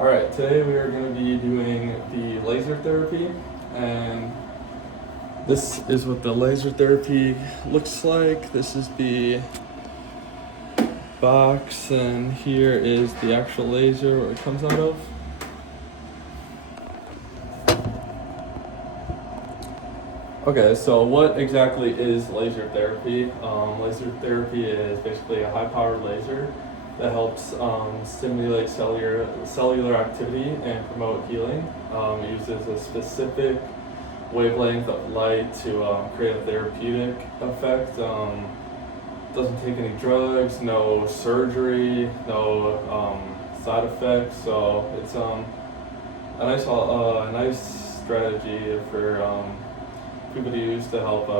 Alright, today we are going to be doing the laser therapy, and this is what the laser therapy looks like. This is the box, and here is the actual laser, what it comes out of. Okay, so what exactly is laser therapy? Laser therapy is basically a high-powered laser that helps stimulate cellular activity and promote healing. It uses a specific wavelength of light to create a therapeutic effect. Doesn't take any drugs, no surgery, no side effects. So it's a nice strategy for people to use to help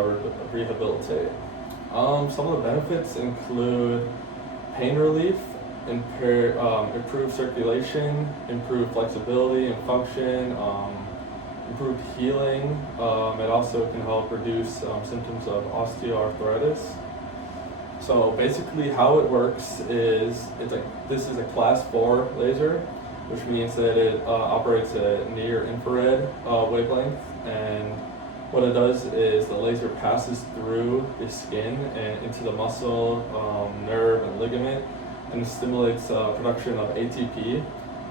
rehabilitate. Some of the benefits include pain relief, improved circulation, improved flexibility and function, improved healing. It also can help reduce symptoms of osteoarthritis. So basically how it works is, this is a class 4 laser, which means that it operates at near infrared wavelength, and what it does is the laser passes through the skin and into the muscle, nerve, and ligament, and stimulates production of ATP,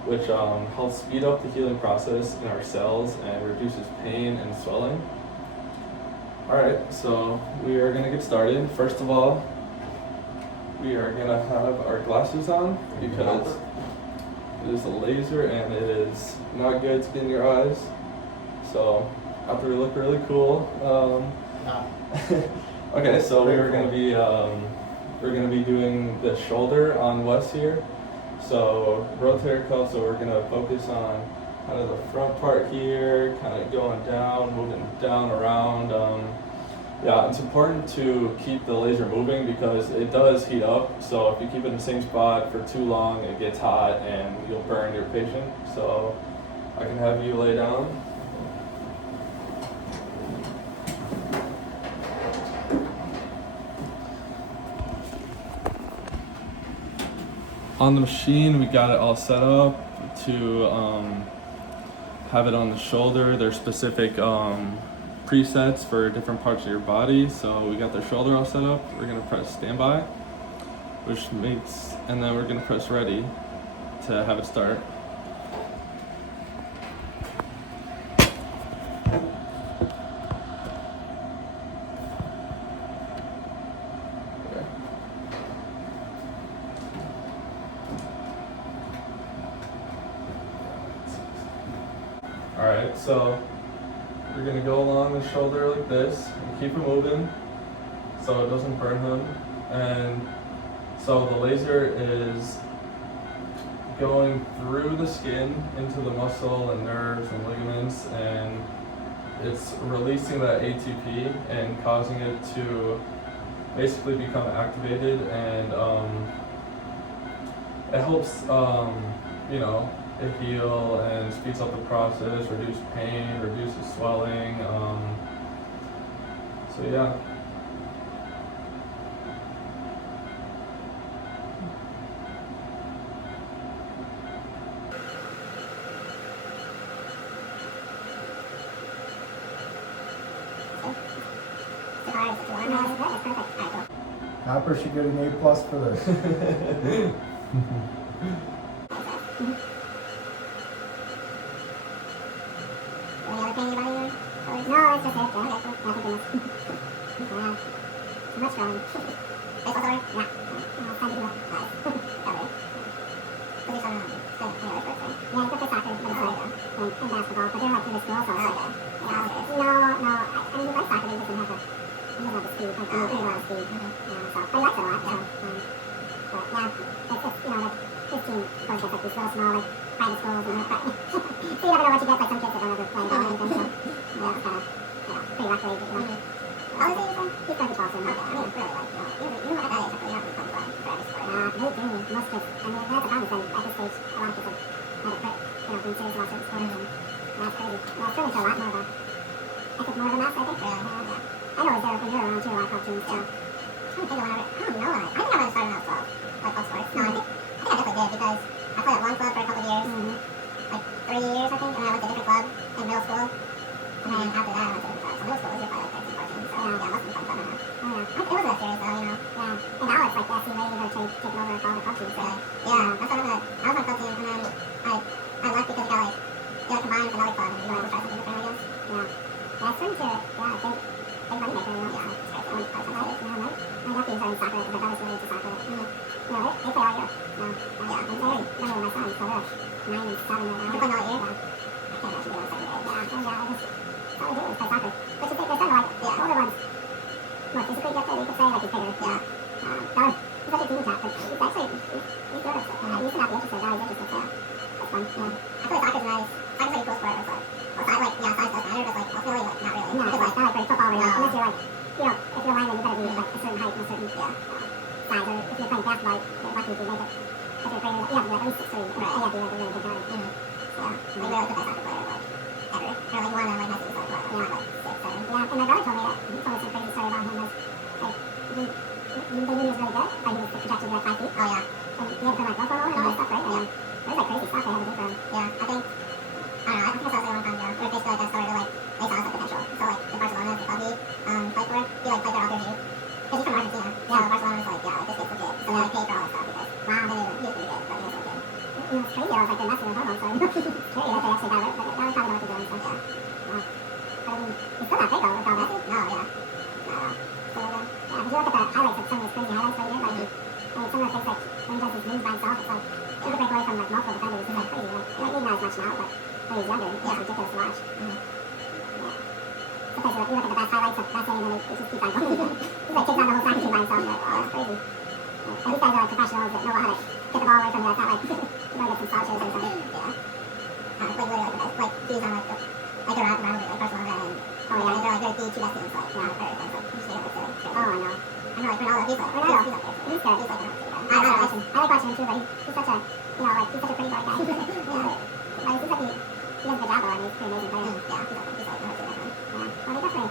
which helps speed up the healing process in our cells and reduces pain and swelling. Alright, so we are going to get started. First of all, we are going to have our glasses on because it is a laser and it is not good to get in your eyes. So after we look really cool. Okay, so we're gonna be doing the shoulder on Wes here. So rotator cuff. So we're gonna focus on kind of the front part here, kind of going down, moving down around. Yeah, it's important to keep the laser moving because it does heat up. So if you keep it in the same spot for too long, it gets hot and you'll burn your patient. So I can have you lay down. On the machine, we got it all set up to have it on the shoulder. There's specific presets for different parts of your body. So we got the shoulder all set up. We're gonna press standby, and then we're gonna press ready to have it start. Alright, so we're going to go along the shoulder like this and keep it moving so it doesn't burn him. And so the laser is going through the skin into the muscle and nerves and ligaments, and it's releasing that ATP and causing it to basically become activated, and it helps it heal and speeds up the process, reduce pain, reduces swelling. So yeah. Hopper should get an A+ for this. No, it's just it. Yeah, okay, cool. Yeah, thank goodness. Yeah. Too much drawing. It's all right? Yeah. It's time to do it. Nice. That way. Because you're so yeah, it works, right? Yeah, you could play soccer, but it's like, and basketball, but they're like really school, so it's like, yeah, no, I mean, he likes soccer, but he doesn't have the speed, like, he has a lot of speed. Yeah, so, but he likes it a lot, so, but yeah, it's like 15 course gets like these little small, like, private schools, and so you never know what you get, like some kids that don't ever play ball or anything, so. Yeah, it's kind of, pretty luckily, but he's going to Boston. Okay, I mean, really, like, you know, at that age, like, you don't become for every sport. They do. Most kids, I mean, that's the problem, is at this stage, a lot of kids have had to quit, being serious about certain sports, and that's crazy. Well, it's turning into a lot more of a, I think, more of a mess, I think. Yeah. I know when you were around too, a lot of cartoons, too. I'm trying to think of when I don't know, I think I started when I was 12, like, club sports. No, I think I definitely did, because I played at one club for a couple of years, the club team. So yeah, that's one of the. I was on club team, and then I left because it got like combined with another club, and we wanted to try something different, I guess. Yeah. Yeah, it's starting to big money maker, you know. Yeah. My nephew is starting soccer because my brother's really into soccer. You know, they play all year. No. Yeah. And they remember my son, so they're like 9 and 7 right now. They're playing all year. Yeah. I can't imagine being on second grade. Yeah. And yeah, that's all they do is play soccer. But you think they're starting like the older ones. More physically gifted, you could say, like he's bigger. Yeah. He's like a team cat, but he's actually he's good. So, he used to not be interested. Now he's interested. So yeah, that's fun. Yeah. I feel like soccer's nice. Soccer's like a cool sport. It's like, well, size does matter, but like ultimately, like not really. No, it's like not like playing football, where you're unless you're like, you know, if you're a lineman, you better be like a certain height and a certain size. Or if you're playing basketball, you're lucky if you make it. If you're playing, you have to be like at least 6'3", right? You have to be like a really good guy. So yeah, I'm really the best soccer player like ever. Or like one on like Messi, like what? Yeah, like 6, 7. Yeah, and my brother told me that. He told me some crazy story about him. Was like they knew he was really good, but he was projected to be like 5 feet. Oh yeah. And he had to like growth hormone and all that stuff, right? And it was like crazy stuff they had to do for him. Yeah, I think I don't know. I think I saw it a long time ago. Where basically like that story where like they saw some potential. So like the Barcelona, the club he played for, he like played there all through youth. Because he's from Argentina. Yeah, so Barcelona was like, yeah, like this kid's legit. So they like paid for all that stuff because wow, they knew he was pretty good, but he was so good. You know, it's crazy. I was like, they're messing with hormones, so it's scary that they actually got it. But now we probably know what they're doing. So yeah. Wow. But I mean, he's still not big though with all that. No, yeah. So yeah, if you look at the highlights of some of his crazy highlights right here, like some of the things like when he does his moves by himself, it's like he can break away from like multiple defenders. It's like crazy. Like he might need not as much now, but when he's younger, it's ridiculous to watch. Yeah. Sometimes you look at the best highlights of that game and it just keeps on going. He's like kicks on the whole soccer team by himself. Like, oh, that's crazy. Yeah. And these guys are like professionals that know how to get the ball away from you. It's not like you don't get some foul shows or something. Yeah. Like literally like the best. Like he's on like the rivalry, like Barcelona and oh yeah, and they're like they're the two best teams like yeah, Earth. And so you just get like the oh I know. I know like Ronaldo, he's like he's up there. He's good. He's like I like watching him too, but he's such a you know like he's such a pretty guy. Yeah. Like it seems like he does a good job though. I mean he's a pretty amazing player. Yeah. He's like yeah. Well they definitely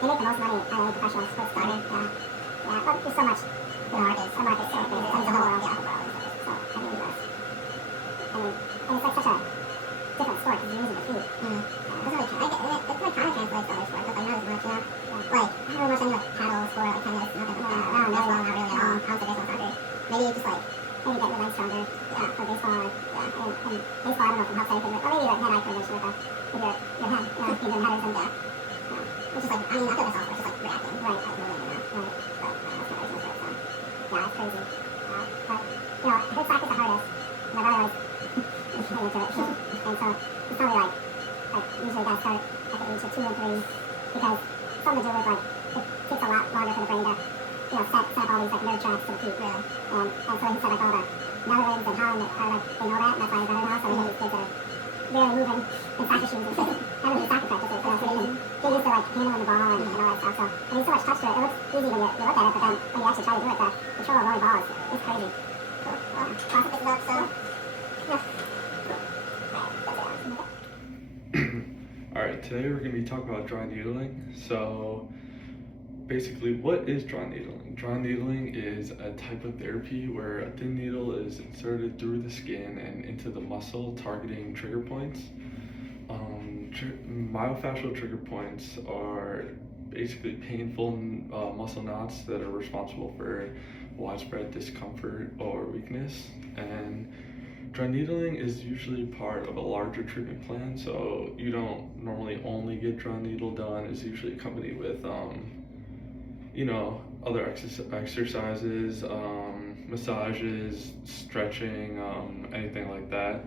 they make the most money out of any professional sports star. Yeah. Yeah. But there's so much the market's so crazy. It's the whole world. Yeah. So I mean and it's like such a different sport because you're using your feet. It doesn't really it like kind of translates to other sports, but like not as much, you know? Like, I don't know much any like paddle sport, like tennis, nothing like that. Baseball, not really at all. I don't think baseball, soccer. Maybe just like, maybe get your legs stronger. Yeah, for baseball, like, yeah. And baseball, I don't know if it helps anything, or maybe like hand-eye coordination with your head, you know, being doing headers and which is like, I mean, I feel like all sports, just like reacting. Right. Like moving, you know? Right. But that's not very much, so. Yeah, it's crazy. But, you know, I think soccer's the hardest. My brother always is into it. And so, it's probably like usually guys start at the age of 2 and 3 because something to do with like it takes a lot longer for the brain to you know set up all these like nerve tracks to the feet really and so he said like all the Netherlands and Holland are like they know that and that's why he's better now so we have these kids that are really moving in soccer shoes and having these soccer practices so they can get used to like handling the ball and all that stuff so and there's so much touch to it. It looks easy when you look at it but then when you actually try to do it the control of rolling balls is crazy. Cool. Well, awesome picking up so yeah. Alright, today we're going to be talking about dry needling. So basically, what is dry needling? Dry needling is a type of therapy where a thin needle is inserted through the skin and into the muscle, targeting trigger points. Myofascial trigger points are basically painful muscle knots that are responsible for widespread discomfort or weakness. And dry needling is usually part of a larger treatment plan, so you don't normally only get dry needle done. It's usually accompanied with, other exercises, massages, stretching, anything like that.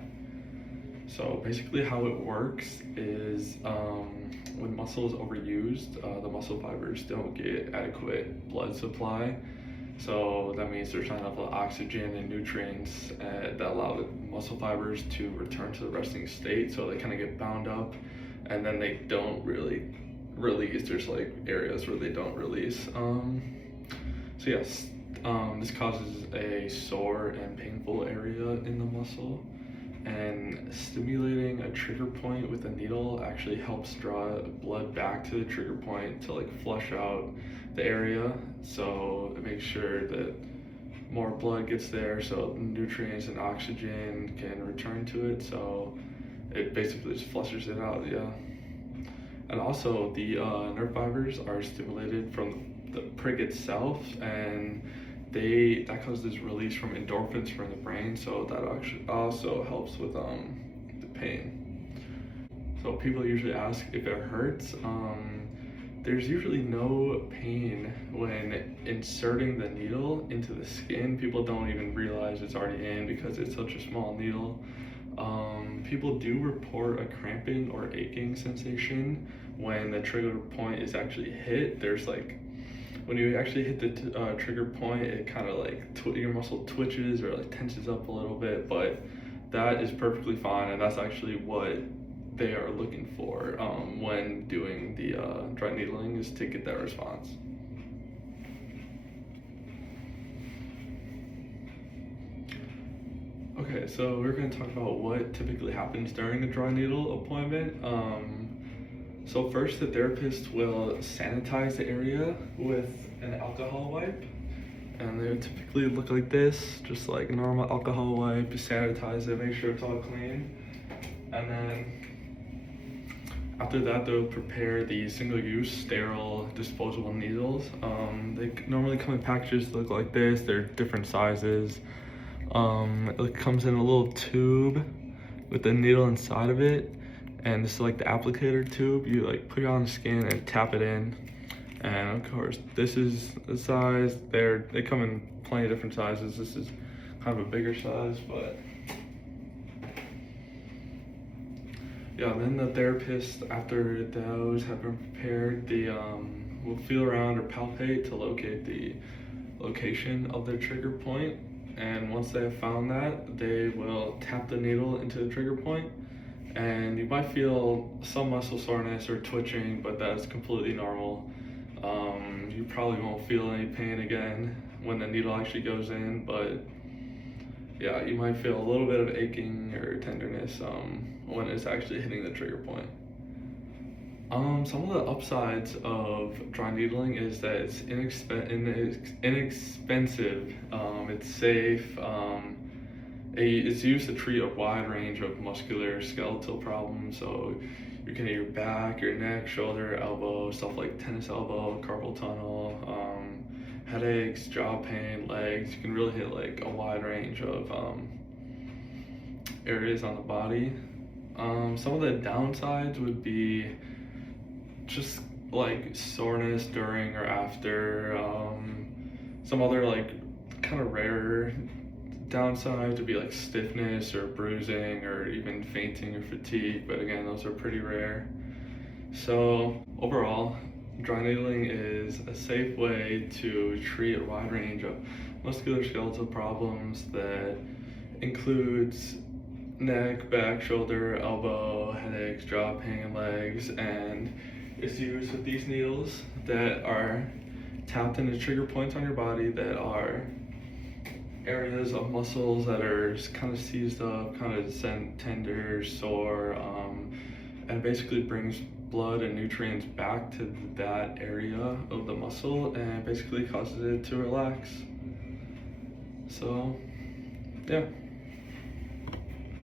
So basically how it works is when muscle is overused, the muscle fibers don't get adequate blood supply. So that means there's not enough oxygen and nutrients that allow the muscle fibers to return to the resting state. So they kind of get bound up and then they don't really release. There's like areas where they don't release. So yes, this causes a sore and painful area in the muscle. And stimulating a trigger point with a needle actually helps draw blood back to the trigger point to like flush out the area, so it makes sure that more blood gets there so nutrients and oxygen can return to it, so it basically just flushes it out. Yeah. And also the nerve fibers are stimulated from the prick itself, and that causes release from endorphins from the brain, so that actually also helps with the pain. So people usually ask if it hurts. There's usually no pain when inserting the needle into the skin. People don't even realize it's already in because it's such a small needle. People do report a cramping or aching sensation when the trigger point is actually hit. There's like, when you actually hit the trigger point, it kind of like your muscle twitches or like tenses up a little bit, but that is perfectly fine, and that's actually what they are looking for when doing the dry needling, is to get that response. Okay, so we're going to talk about what typically happens during a dry needle appointment. So first, the therapist will sanitize the area with an alcohol wipe, and they would typically look like this, just like a normal alcohol wipe. You sanitize it, make sure it's all clean, and then after that, they'll prepare the single-use, sterile, disposable needles. They normally come in packages that look like this. They're different sizes. It comes in a little tube with a needle inside of it, and this is like the applicator tube. You like put it on the skin and tap it in, and of course this is the size. They come in plenty of different sizes. This is kind of a bigger size, but yeah. Then the therapist, after those have been prepared, will feel around or palpate to locate the location of the trigger point. And once they have found that, they will tap the needle into the trigger point, and you might feel some muscle soreness or twitching, but that's completely normal. You probably won't feel any pain again when the needle actually goes in, but yeah, you might feel a little bit of aching or tenderness when it's actually hitting the trigger point. Some of the upsides of dry needling is that it's inexpensive, it's safe, it's used to treat a wide range of muscular skeletal problems. So you can hit your back, your neck, shoulder, elbow, stuff like tennis elbow, carpal tunnel, headaches, jaw pain, legs. You can really hit like a wide range of areas on the body. Some of the downsides would be just like soreness during or after. Some other like kind of rare downsides would be like stiffness or bruising or even fainting or fatigue, but again, those are pretty rare. So overall, dry needling is a safe way to treat a wide range of musculoskeletal problems that includes neck, back, shoulder, elbow, headaches, jaw pain, legs, and it's used with these needles that are tapped into trigger points on your body that are areas of muscles that are kind of seized up, kind of tender, sore, and basically brings blood and nutrients back to that area of the muscle and basically causes it to relax. So, yeah.